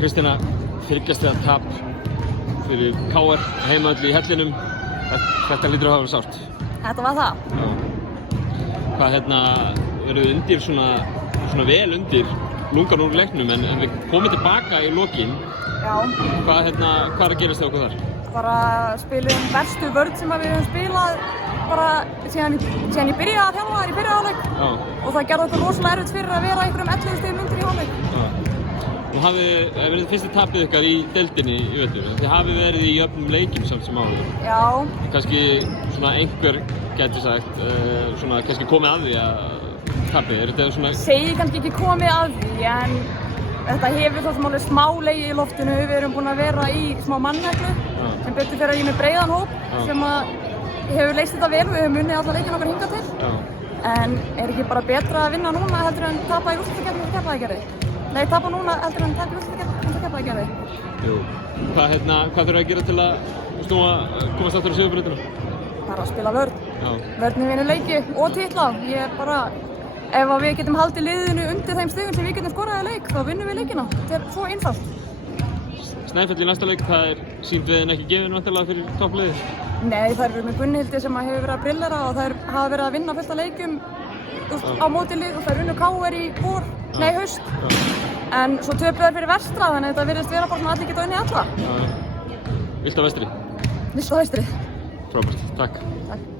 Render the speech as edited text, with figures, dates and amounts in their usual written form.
Kristína, 3 stiga tap fyrir KR heimavelli í Hellinum. Þetta hlýtur að hafa verið sárt. Þetta var það. Já. Hvað verðum við undir svona vel undir lungan úr leiknum en við komum tilbaka í lokin. Já. Hvað er að gerast hjá okkur þar? Bara spilum bestu vörn sem við höfum spilað bara síðan ég byrjaði að þjálfa þar í fyrri hálfleik. Já. Og það gerði okkur rosalega erfitt fyrir að vera einhverjum 11 stigum undir í hálfleik. Já. Nú hafið verið fyrsta tapið ykkar í deildinni í vetur. Þið hafið verið í jöfnum leikjum samt sem áður. Já. Kannski svona einhver gæti sagt, svona kannski komið að því að tapið. Þetta svona... Segi kannski ekki komið að því en þetta hefur svo sem alveg smá leigi í loftinu. Við erum búin að vera í smá mannhættu sem betur fyrir að ég með breiðan hóp sem að hefur leyst þetta vel. Við höfum unnið alla leikina okkar hingað til. En ekki bara betra að vinna núna heldur en tapa í úrslitakeppni sem Keflavík gerði? Nei, tapa núna heldur en tapa í úrslitakeppni sem Keflavík gerði. Jú. Hvað þurfum við að gera til að komast aftur á sigurbrautina? Bara að spila vörn. Vörnin vinnur leiki og titla. Ef við getum haldið liðinu undir þeim stigum sem við getum skorað í leik, þá vinnum við leikina. Þetta er svo einfalt. Snæfell í næsta leik, það sýnt við en ekki gefin vantilega fyrir toppliðið? Nei, þær eru með Gunnhildi sem hefur verið að brillera og þær hafa verið að vinna fullt af leikjum á móti lið og þær unnu KR í haust. En svo töpuðu þær fyrir vestra, þannig að þetta virðist vera bara svona allir geta unnið alla. Viltu á vestri? Viltu á vestri. Frábært, takk.